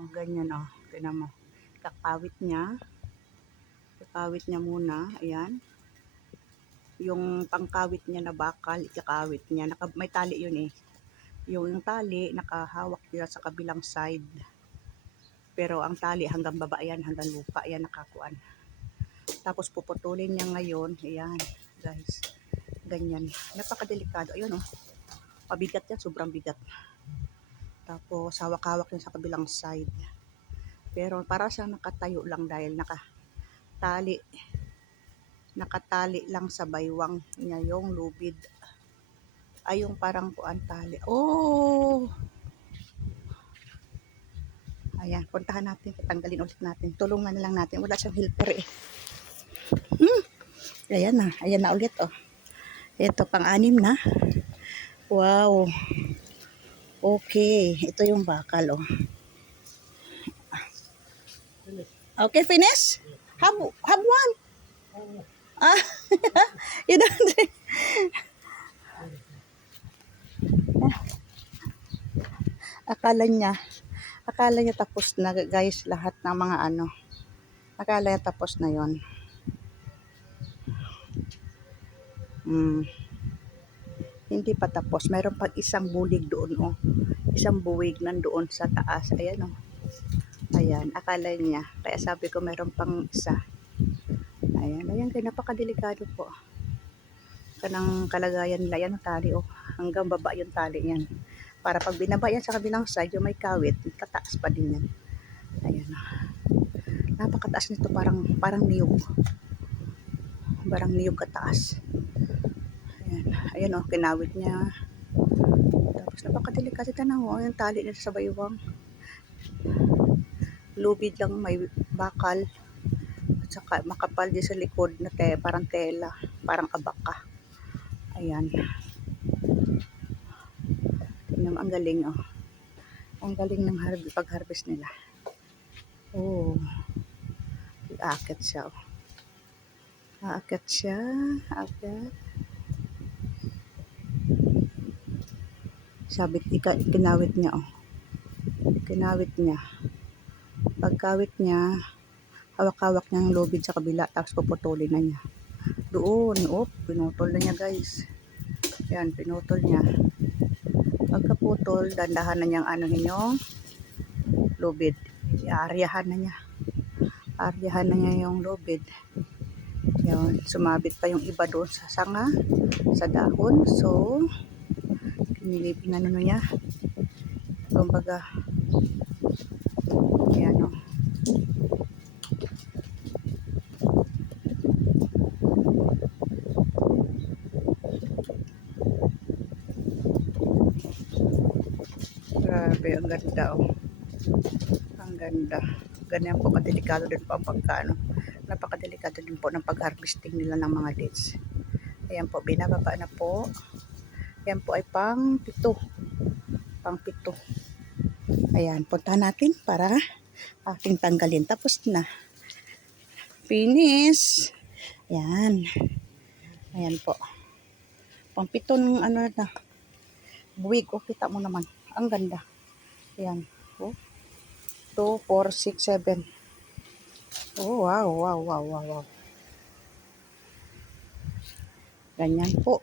Oh, ganyan oh. Tingnan mo. Kakawit niya. Kakawit niya muna. Ayan. Yung pangkawit niya na bakal, ikakawit niya. May tali yun eh. Yung tali, nakahawak niya sa kabilang side. Pero ang tali hanggang baba yan, hanggang lupa yan nakakuan. Tapos puputulin niya ngayon. Ayan, guys. Ganyan. Napakadelikado. Ayun oh. Pabigat yan, sobrang bigat. Tapos hawak-hawak niya sa kabilang side. Pero para sa nakatayo lang dahil nakatali lang sa baywang niya yung lubid. Ay, yung parang kuan tali. Oh! Ayan, puntahan natin. Tanggalin ulit natin. Tulungan na lang natin. Wala siyang helper eh. Ayan na. Ayan na ulit oh. Ito, pang-anim na. Wow. Okay. Ito yung bakal oh. Okay, finish? Have one. Ah, you don't. Akala niya tapos na guys lahat ng mga ano. Akala niya tapos na yon. Hindi pa tapos. Meron pang isang bulig doon oh. Isang buwig nandoon sa taas. Ayan oh. Ayan, akala niya. Kaya sabi ko meron pang isa. Ayan, kaya napakadelikado po. Kanang kalagayan nila yan, tali oh. Hanggang baba yung tali yan. Para pag binaba yan sa kabilang side, yung may kawit, tataas pa din yan. Ayan oh. Napakataas nito, parang niyog. Parang niyog kataas. Ayan oh, kinawit niya. Tapos napakadelikado ka na oh. Yung tali nito sa baywang. Lubid lang, may bakal. At saka makapal din sa likod na parang tela, parang abaka. Ayan. Tingnan mo, ang galing oh. Ang galing ng pag-harvest nila. Oh. Aakit siya oh. Aakit siya. Aakit. Sabit, kinawit niya oh. Kinawit niya. Pagkawit niya, hawak-hawak niya ang lubid sa kabila, tapos puputulin na niya. Doon, oh, pinutol na niya guys. Yan, pinutol niya. Pagkaputol, dandahan na niyang anuhin yung lubid. Iaryahan na niya. Aryahan na niya yung lubid. Yan, sumabit pa yung iba doon sa sanga, sa dahon. So, kinilipin na niya. Kumbaga, yan o. Grabe, ang ganda o. Ang ganda. Ganyan po kadelikado din po ang pagkaano. Napakadelikado din po ng pag-harvesting nila ng mga dates. Ayan po, binababa na po. Ayan po ay pang-pito. Pang-pito. Ayan, puntahan natin para aking tanggalin. Tapos na. Finish. Ayan. Ayan po. Pang-pito ng ano na. Buwig. O, kita mo naman. Ang ganda. Ayan. Oh. 2, 4, 6, 7. Oh, wow, wow, wow, wow, wow. Ganyan po.